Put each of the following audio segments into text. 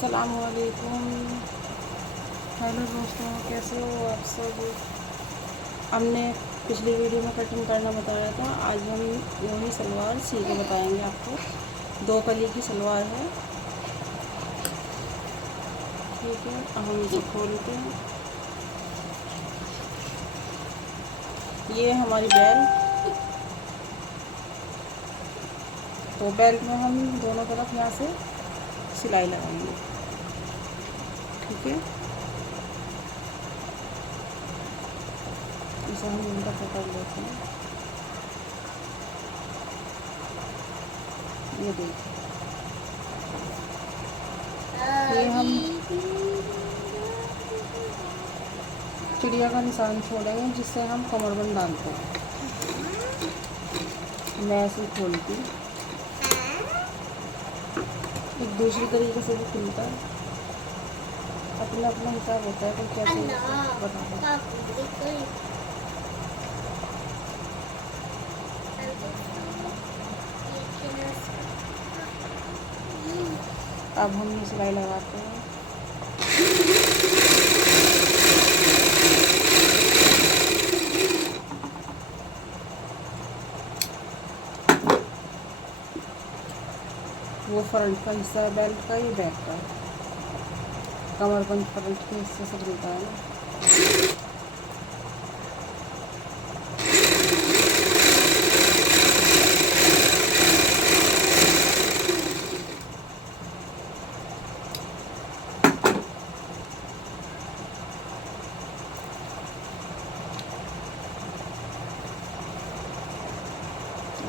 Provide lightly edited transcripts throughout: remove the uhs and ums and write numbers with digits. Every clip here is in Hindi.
अस्सलामुअलैकुम। हेलो दोस्तों, कैसे हो आप सब। हमने पिछली वीडियो में कटिंग करना बताया था, आज हम वही सलवार सी के बताएंगे आपको। 2 कली की सलवार है, ठीक है। अब हम इसे खोलते हैं। ये है हमारी बेल्ट। तो बेल्ट में हम दोनों तरफ यहाँ से सिलाई लगाएंगे, ठीक है। इसे हम उल्टा पकड़ लेते हैं। ये देखिए, ये हम चिड़िया का निशान छोड़ेंगे जिससे हम कमरबंद डालते हैं। मैं ऐसे खोलती, एक दूसरी तरीके से भी खुलता है। अपना अपना हिसाब होता है, कोई कैसे बता। अब हम ये सिलाई लगाते हैं। वो फ्रंट का हिस्सा है बेल्ट का, ये बैक का है। कमरबंद फ्रंट के हिस्से से मिलता है ना।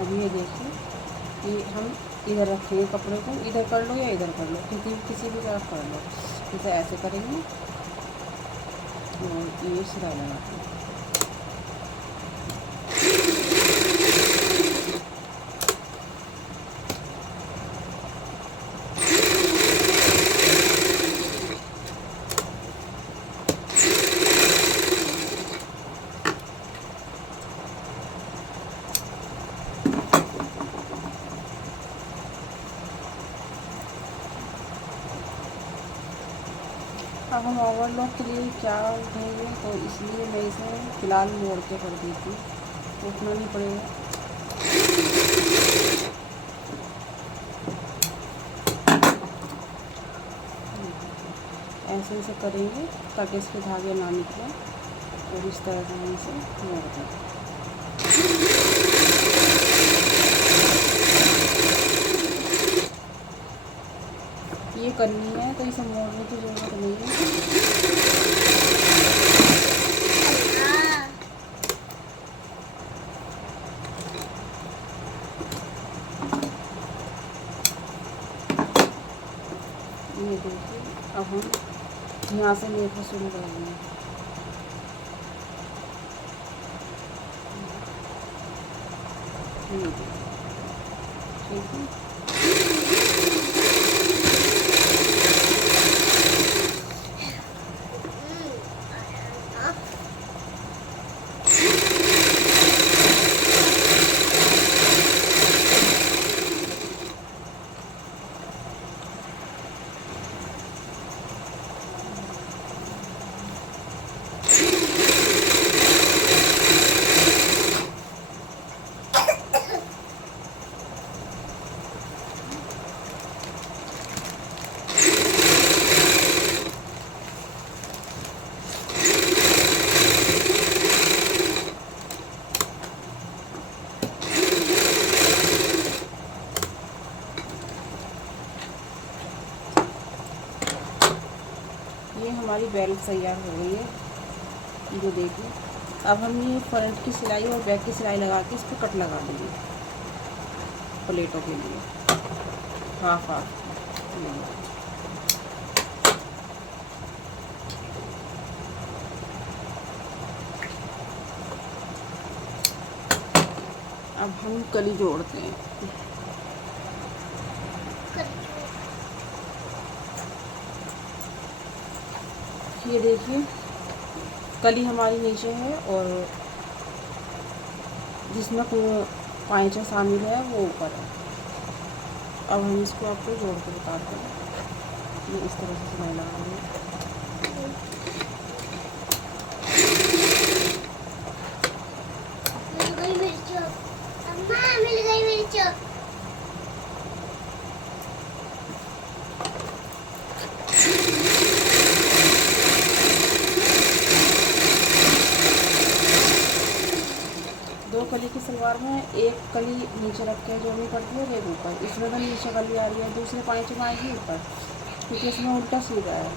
अब ये देखिए, ये हम इधर रखेंगे कपड़े को, इधर कर लो या इधर कर लो, किसी भी तरफ कर लो। इसे ऐसे करेंगे और ये सिलाई लगाते हैं। अब हम ओवरलॉक के लिए क्या उठेंगे, तो इसलिए मैं इसे फ़िलहाल मोड़ के कर देती, उठना नहीं पड़ेगा। ऐसे ऐसे करेंगे ताकि इसके धागे ना निकले, और इस तरह से हम इसे मोड़ दें। ये करनी है तो इसे मोड़ने की ज़रूरत नहीं है। ये देखिए, अब हम यहाँ से लेकर शुरू करेंगे। ठीक है। ये हमारी बेल्ट तैयार हो गई है, जो देखिए। अब हम ये फ्रंट की सिलाई और बैक की सिलाई लगा के इस पर कट लगा देंगे प्लेटों के लिए, हाफ हाफ। अब हम कली जोड़ते हैं। ये देखिए, कली हमारी नीचे है और जिसमें पाइचा शामिल है वो ऊपर है। अब हम इसको आपको जोड़ के बताते हैं। मैं इस तरह से सिलाई लगा रही हूँ। मिल गई मिर्च, अम्मा मिल गई मिर्च। दो कली की सलवार में एक कली नीचे रख के जोड़नी पड़ती है और एक ऊपर। इसमें तो नीचे कली आ रही है, दूसरे पाइच में आएगी ऊपर, क्योंकि इसमें उल्टा सीधा है।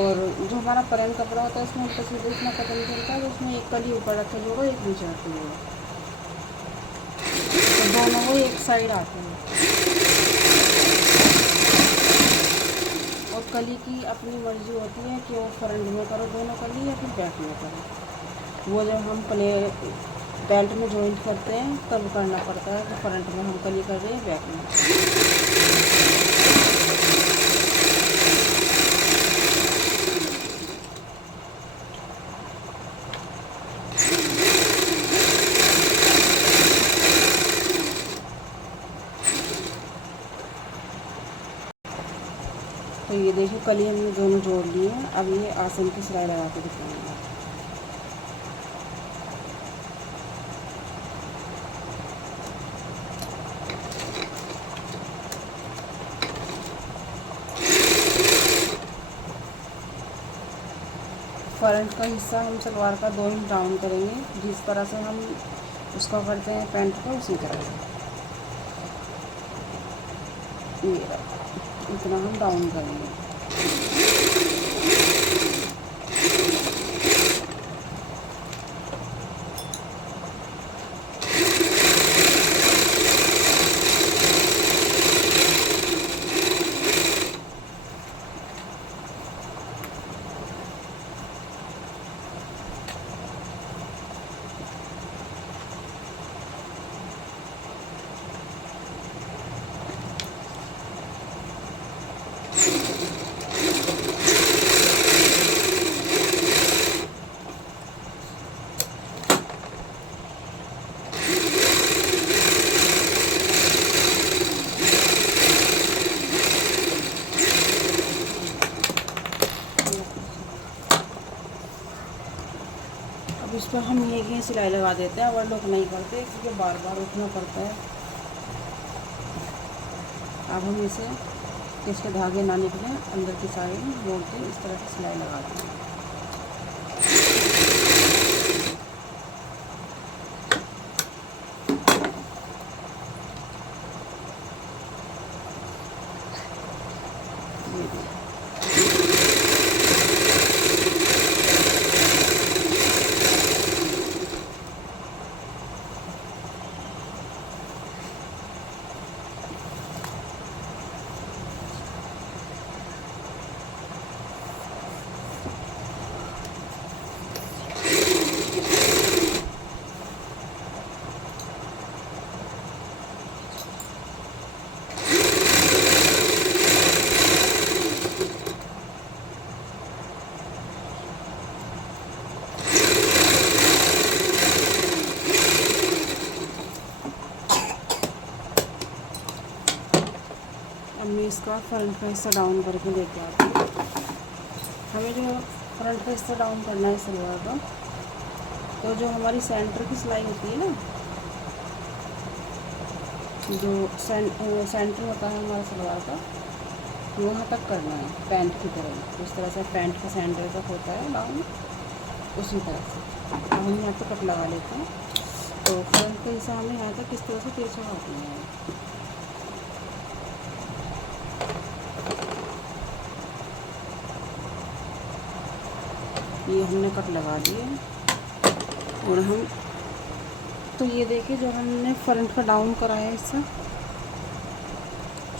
और जो हमारा प्लेन कपड़ा होता है उसमें उल्टा सीधा इतना पता नहीं चलता है, तो उसमें एक कली ऊपर रख के जोड़ो, एक नीचे रख के जोड़ो, तो दोनों वो एक साइड आते हैं। और कली की अपनी मर्जी होती है कि वो फ्रंट में करो दोनों कली या फिर बैक में करो। वो जब हम बेल्ट में जॉइंट करते हैं तब करना पड़ता है कि फ्रंट में हम कली कर रहे हैं बैक में। तो ये देखिए कली हमने दोनों जोड़ लिए हैं। अब ये आसन की सिलाई लगा के दिखाएंगे। फ्रंट का हिस्सा हम सलवार का 2 इंच डाउन करेंगे, जिस तरह से हम उसका करते हैं पैंट का, उसी तरह से ये इतना हम डाउन करेंगे। अब इस पर हम ये सिलाई लगा देते हैं, ओवरलॉक नहीं करते क्योंकि बार बार उठना पड़ता है। अब हम इसे इसके धागे ना निकले अंदर की साइड मोड़ के इस तरह से सिलाई लगा देंगे। अब मैं इसका फ्रंट का हिस्सा डाउन करके लेके आती हूँ। हमें जो फ्रंट का हिस्सा डाउन करना है सलवार का, तो जो हमारी सेंटर की सिलाई होती है ना, जो सेंटर होता है हमारा सलवार का, वहाँ तक करना है पैंट की तरह। इस तरह से पैंट का सेंटर तक होता है डाउन, उसी तरह से। अब हम यहाँ पे कट लगा लेते हैं। तो फ्रंट का हिस्सा हमें यहाँ तक इस तरह से तिरछा काटना है। ये हमने कट लगा दिए और हम तो ये देखिए जो हमने फ्रंट का डाउन करा है हिस्सा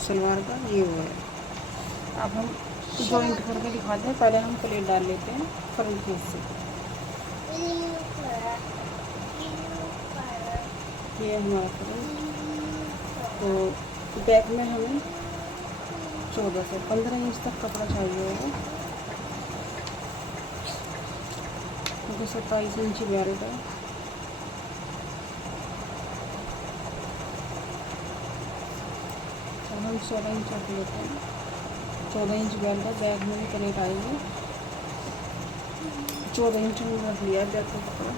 सलवार का, ये वो है। अब हम जॉइंट करके दिखाते हैं। पहले हम प्लेट डाल लेते हैं फ्रंट के हिस्से। ये हमारा फ्रंट। तो बैक में हमें 14 से 15 इंच तक कपड़ा चाहिए होगा, क्योंकि 27 इंची बेल्ट है। तो हम 16 इंच रख लेते हैं। 14 इंच बेल्ट है, बैग में भी प्लेट आएगी। 14 इंच में रख लिया है बैग का कपड़ा।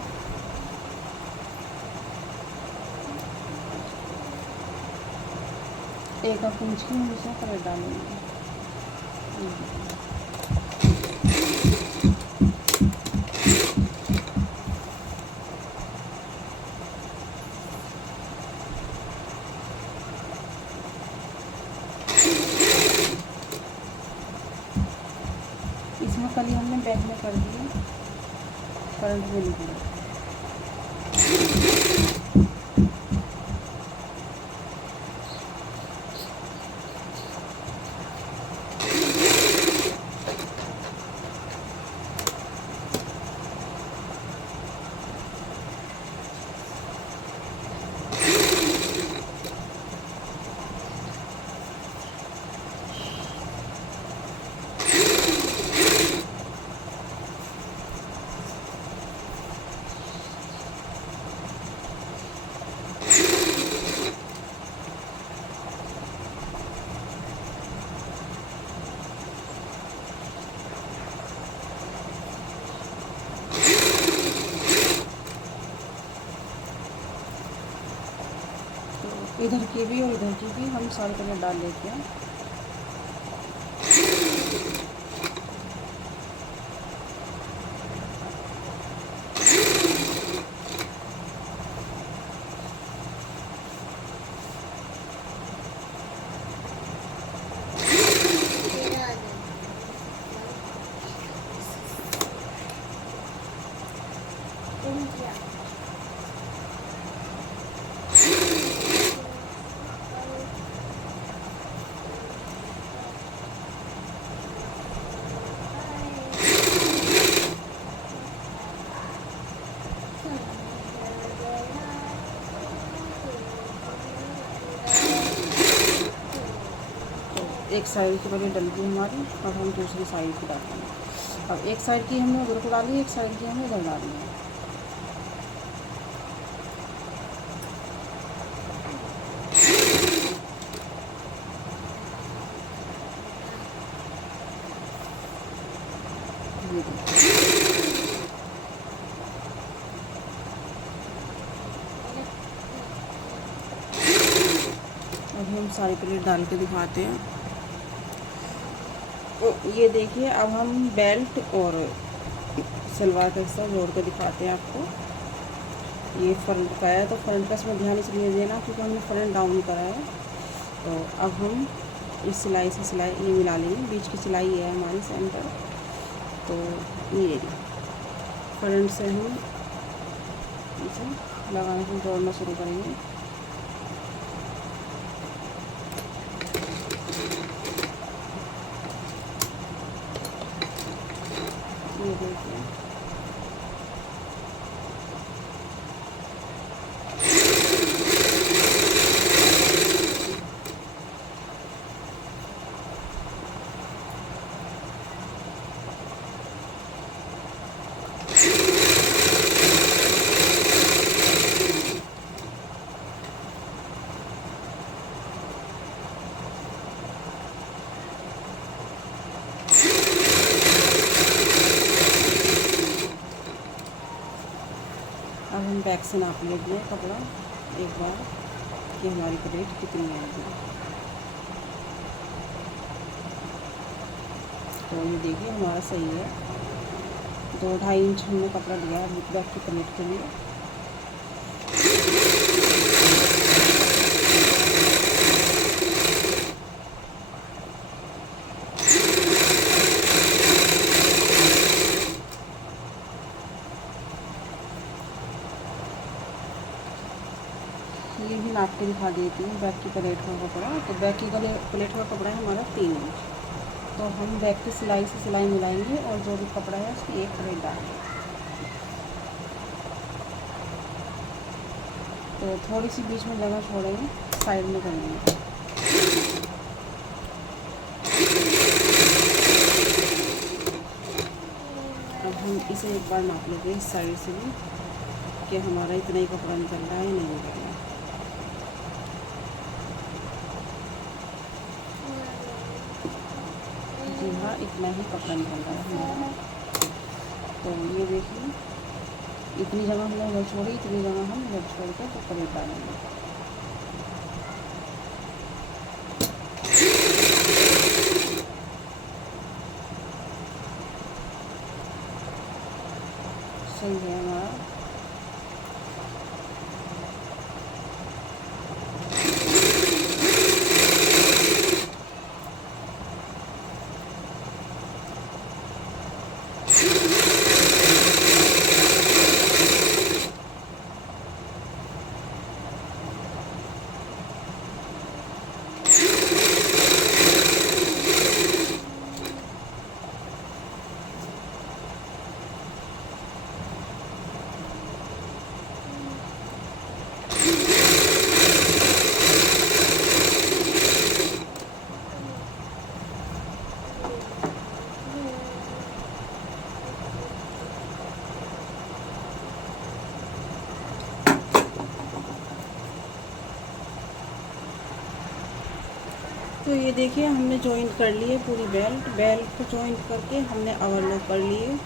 एक आप इंच की हम इसमें प्लेट डालेंगे। इसमें कल ही हमने बैग में कर दिया, करंट में निकला। इधर की भी और इधर की भी हम सारे कलर डाल लेते हैं। एक साइड की पहले डल गई हमारी, अब हम दूसरी साइड की डालेंगे। अब एक साइड की हमने उधर को डाली, एक साइड की हमने इधर डाली है। अभी हम सारी प्लेट डाल के दिखाते हैं। ये देखिए, अब हम बेल्ट और सलवार का हिस्सा जोड़ के दिखाते हैं आपको। ये फ्रंट का है, तो फ्रंट का इसमें ध्यान इसलिए देना क्योंकि हमने फ्रंट डाउन करा है। तो अब हम इस सिलाई से सिलाई ये मिला लेंगे, बीच की सिलाई है हमारी सेंटर। तो ये फ्रंट से हम इसे लगाने से जोड़ना शुरू करेंगे। ये देखिए, अब हम बैक से नाप लेंगे कपड़ा एक बार कि हमारी प्लेट कितनी आएगी। तो ये देखिए हमारा सही है, 2-2.5 इंच हमने कपड़ा लिया है बैक की प्लेट के लिए। ये भी नाप के दिखा देती हूँ बैक की प्लेट का कपड़ा। तो बैक की प्लेट का कपड़ा है हमारा 3 इंच। तो हम बैक की सिलाई से सिलाई मिलाएंगे और जो भी कपड़ा है उसकी एक प्लेट डालेंगे। तो थोड़ी सी बीच में जगह छोड़ेंगे, साइड में करेंगे। अब हम इसे एक बार नाप लेंगे इस साइड से भी कि हमारा इतना ही कपड़ा निकल रहा है या नहीं निकल रहा है। इतना ही कपड़ा निकल रहा है हमारा। तो ये देखिए, इतनी जगह हमने इधर छोड़ी, इतनी जगह हम इधर छोड़ कर तो करीब डालेंगे। सही है हमारा। तो ये देखिए, हमने जॉइंट कर लिए पूरी बेल्ट को जॉइंट करके हमने ओवरलॉक कर लिए।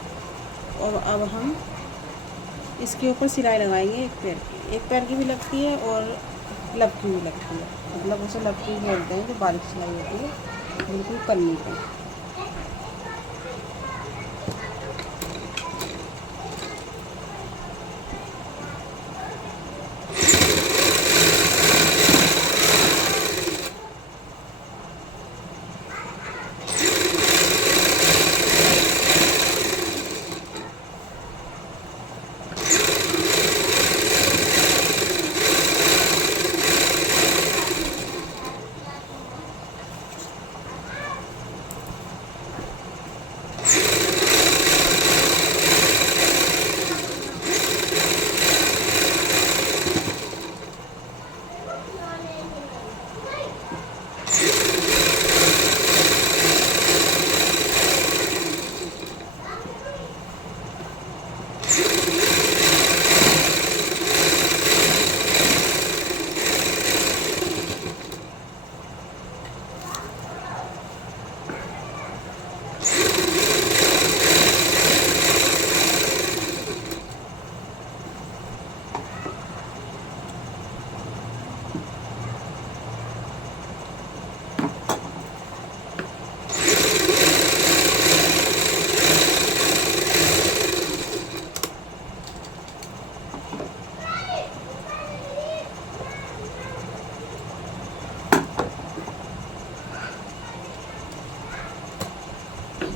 और अब हम इसके ऊपर सिलाई लगाएंगे एक पैर की भी लगती है और लपकी भी लगती है, मतलब उसे लपकी बोलते हैं, जो बारीक सिलाई होती है बिल्कुल पन्नी पे।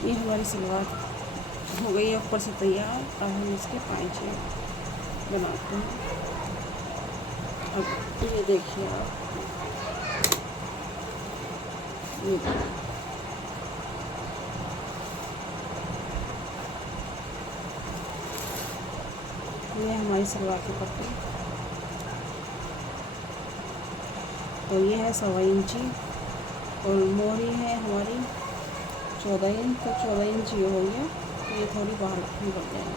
ये हमारी सलवार हो गई है ऊपर से तैयार। अब हम इसके पाँचे बनाते हैं। अब ये देखिए आप, ये हमारी सलवार के पट्टे। तो ये है 1.25 इंची और मोरी है हमारी 14 इंच। तो 14 इंच ये हो गया, तो ये थोड़ी बाहर निकल जाएगी।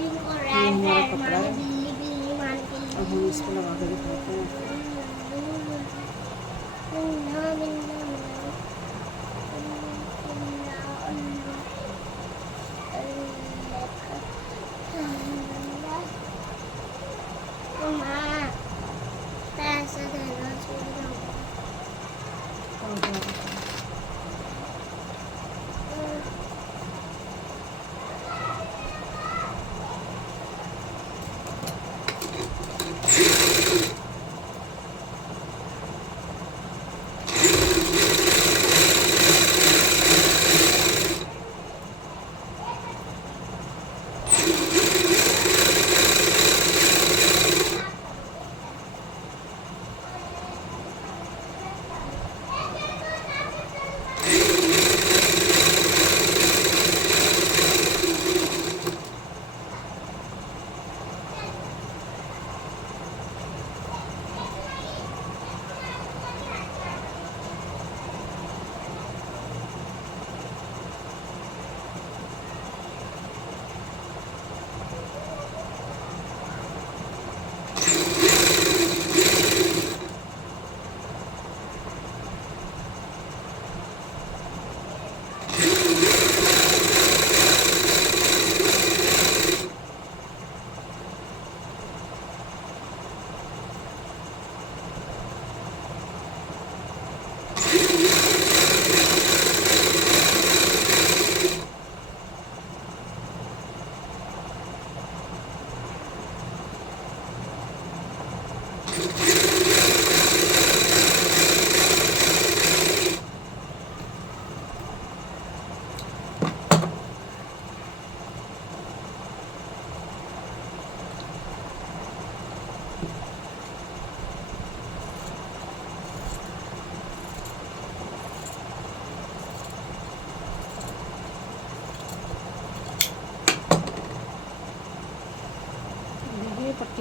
ये हमारा कपड़ा है, अब हम इसको लगा कर दिखाते हैं।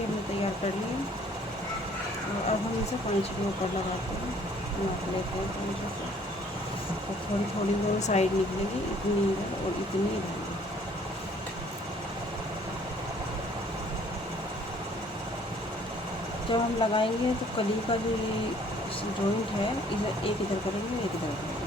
के हमने तैयार कर लिए और अब हम इसे पंच के ऊपर लगाते हैं, नाप लेते हैं पंच से। और थोड़ी थोड़ी जो साइड निकलेगी इतनी इधर और इतनी इधर। जब हम लगाएंगे तो कली का जो ये जॉइंट है इधर एक इधर करेंगे एक इधर करेंगे।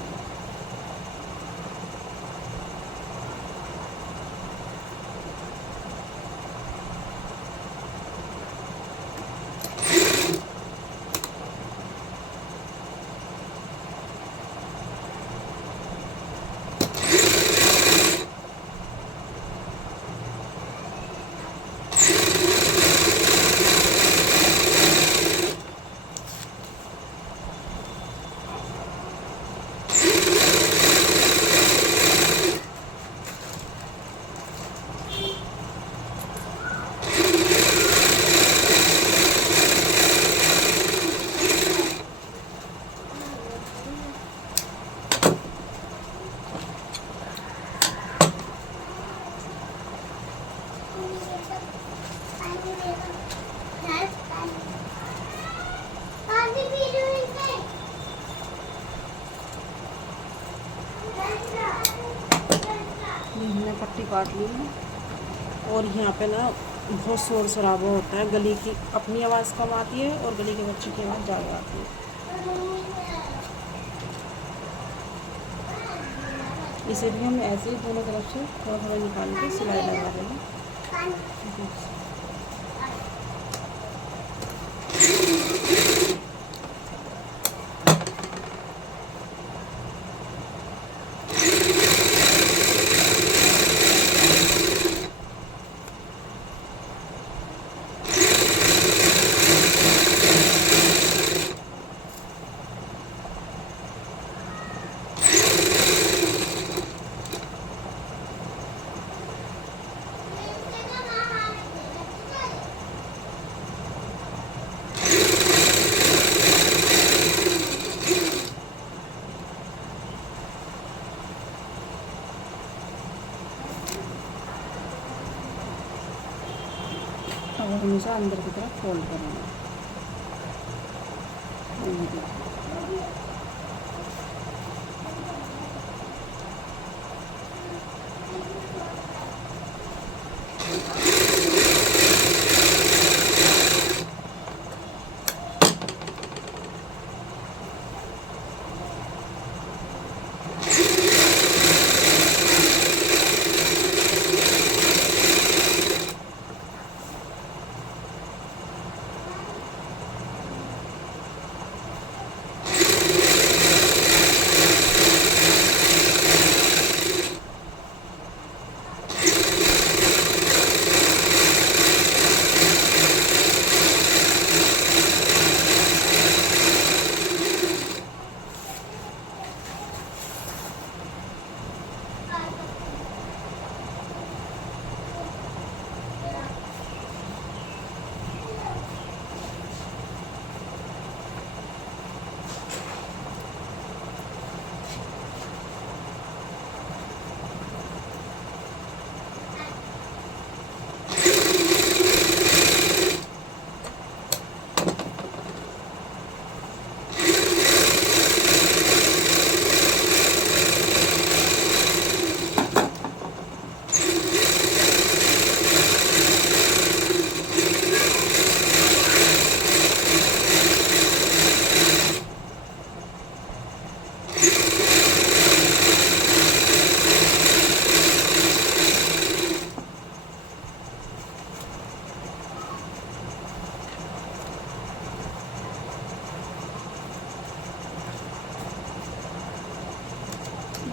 हमने पट्टी काट ली है और यहाँ पे ना बहुत शोर शराबा होता है, गली की अपनी आवाज़ कम आती है और गली के बच्चों की आवाज़ ज़्यादा आती है। इसे भी हम ऐसे ही दोनों तरफ से थोड़ा थोड़ा निकाल के सिलाई लगा देंगे। अब हम इसे अंदर की तरफ फोल्ड करेंगे।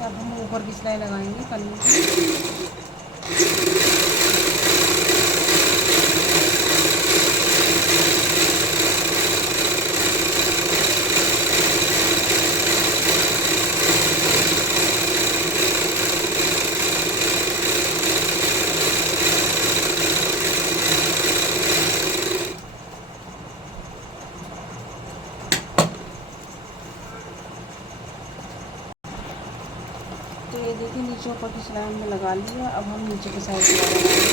अब हम ऊपर की सिलाई लगाएंगे कली की। तो ये देखिए नीचे ऊपर की सिलाई हमने लगा ली है। अब हम नीचे की साइड लगाएंगे।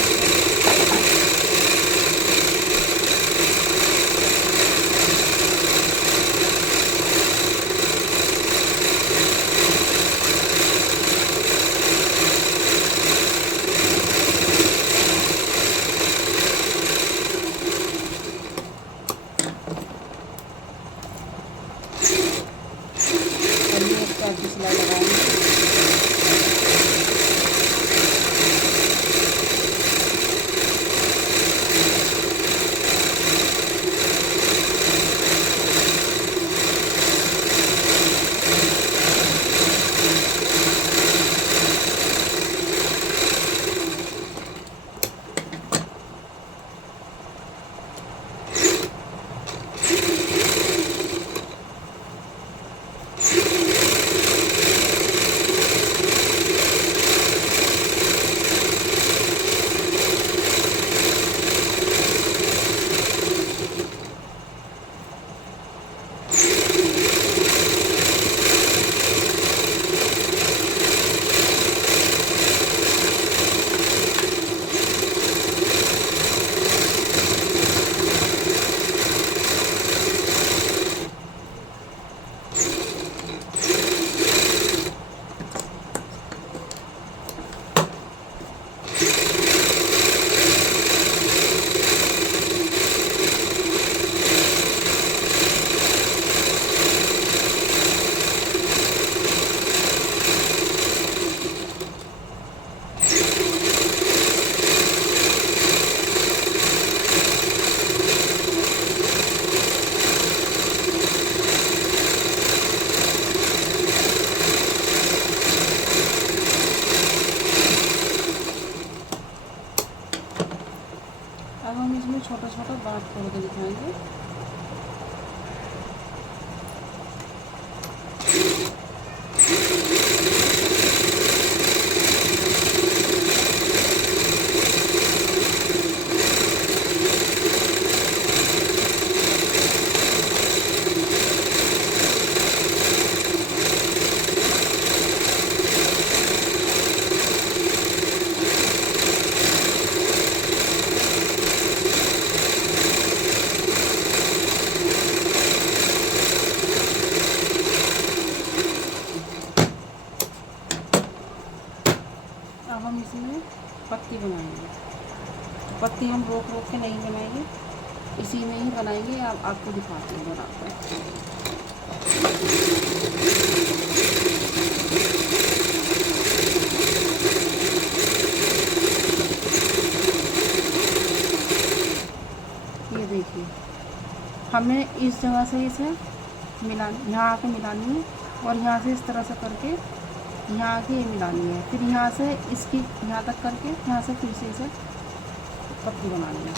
अब हम इसमें छोटा छोटा बात तोड़ के दिखाएंगे। अब हम इसमें पत्ती बनाएंगे। तो पत्ती हम रोक रोक के नहीं बनाएंगे, इसी में ही बनाएंगे। अब आपको दिखाते हैं बनाकर। ये देखिए, हमें इस जगह से इसे यहाँ आके मिलानी है, और यहाँ से इस तरह से करके यहाँ आके ये मिलानी है। फिर यहाँ से इसकी यहाँ तक करके यहाँ से फिर से इसे पत्ती बनानी है।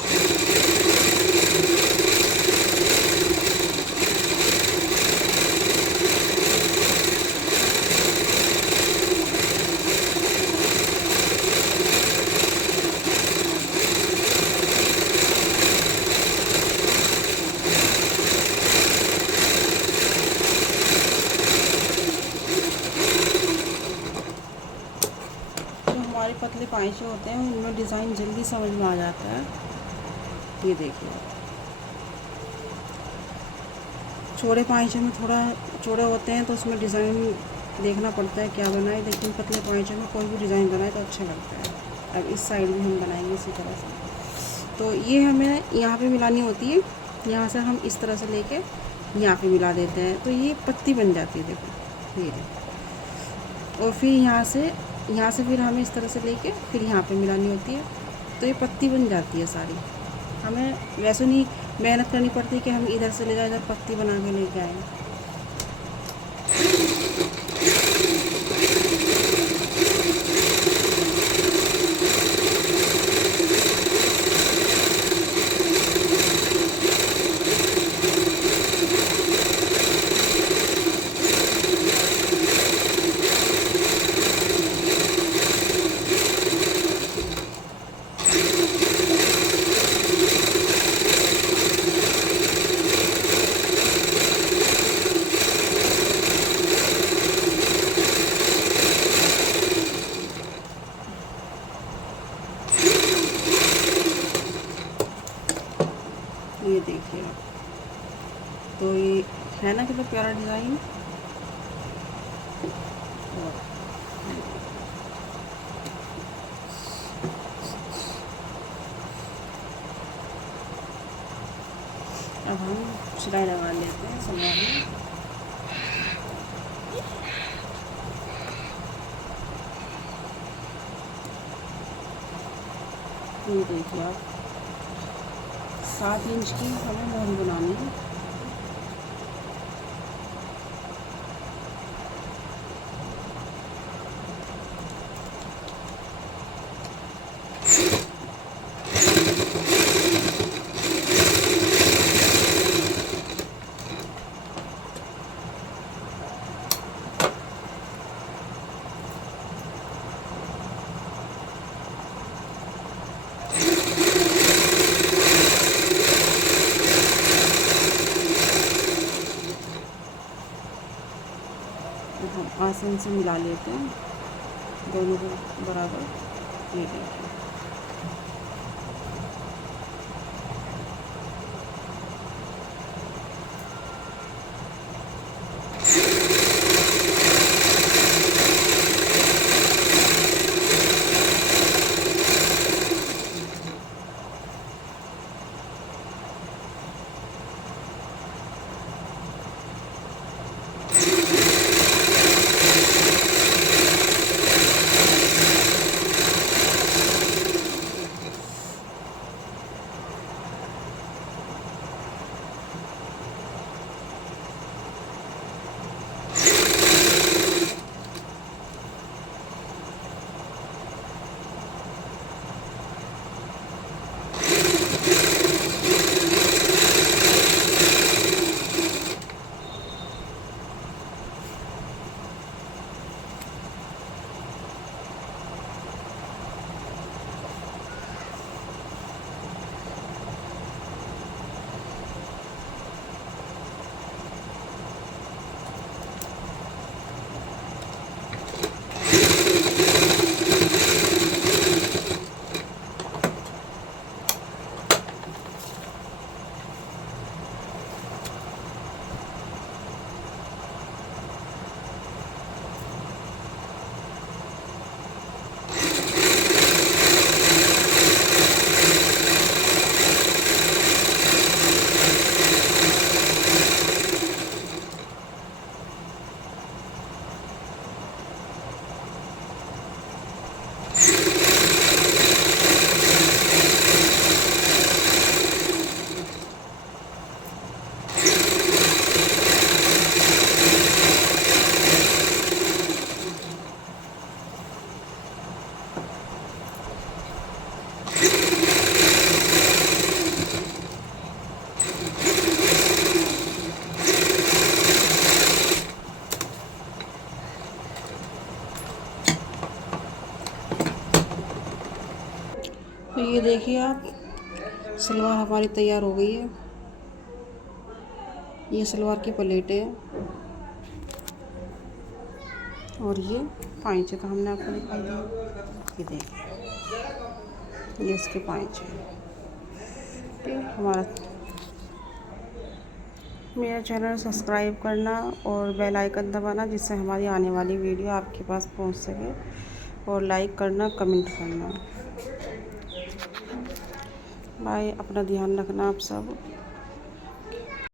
हमारे पतले पाइचे होते हैं उनमें डिज़ाइन जल्दी समझ में आ जाता है। ये देखिए, चौड़े पाइचे में थोड़ा चौड़े होते हैं तो उसमें डिज़ाइन देखना पड़ता है क्या बनाए, लेकिन पतले पाइचे में कोई भी डिज़ाइन बनाए तो अच्छा लगता है। अब इस साइड भी हम बनाएंगे इसी तरह से। तो ये हमें यहाँ पे मिलानी होती है, यहाँ से हम इस तरह से लेके यहाँ पे मिला देते हैं तो ये पत्ती बन जाती है। देखो ये, और फिर यहाँ से फिर हमें इस तरह से लेके फिर यहाँ पे मिलानी होती है तो ये पत्ती बन जाती है सारी। हमें वैसे नहीं मेहनत करनी पड़ती कि हम इधर से ले जाए इधर पत्ती बना के लेके आए। ये देखिए, तो ये है ना कितना प्यारा डिज़ाइन। अब हम सिलाई लगा लेते हैं सलवार में। ये देखिए आप, 7 इंच की हमें मोहरी बनानी है। तो हम आसान से मिला लेते हैं दोनों को बराबर। ये देखिए तो ये देखिए आप, सलवार हमारी तैयार हो गई है। ये सलवार की प्लेटें हैं और ये पाइंचे तो हमने आपको दिखाई दिया। ये देखिए ये इसके पाइंचे हैं। हमारा मेरा चैनल सब्सक्राइब करना और बेल आइकन दबाना, जिससे हमारी आने वाली वीडियो आपके पास पहुंच सके, और लाइक करना, कमेंट करना। बाय, अपना ध्यान रखना आप सब।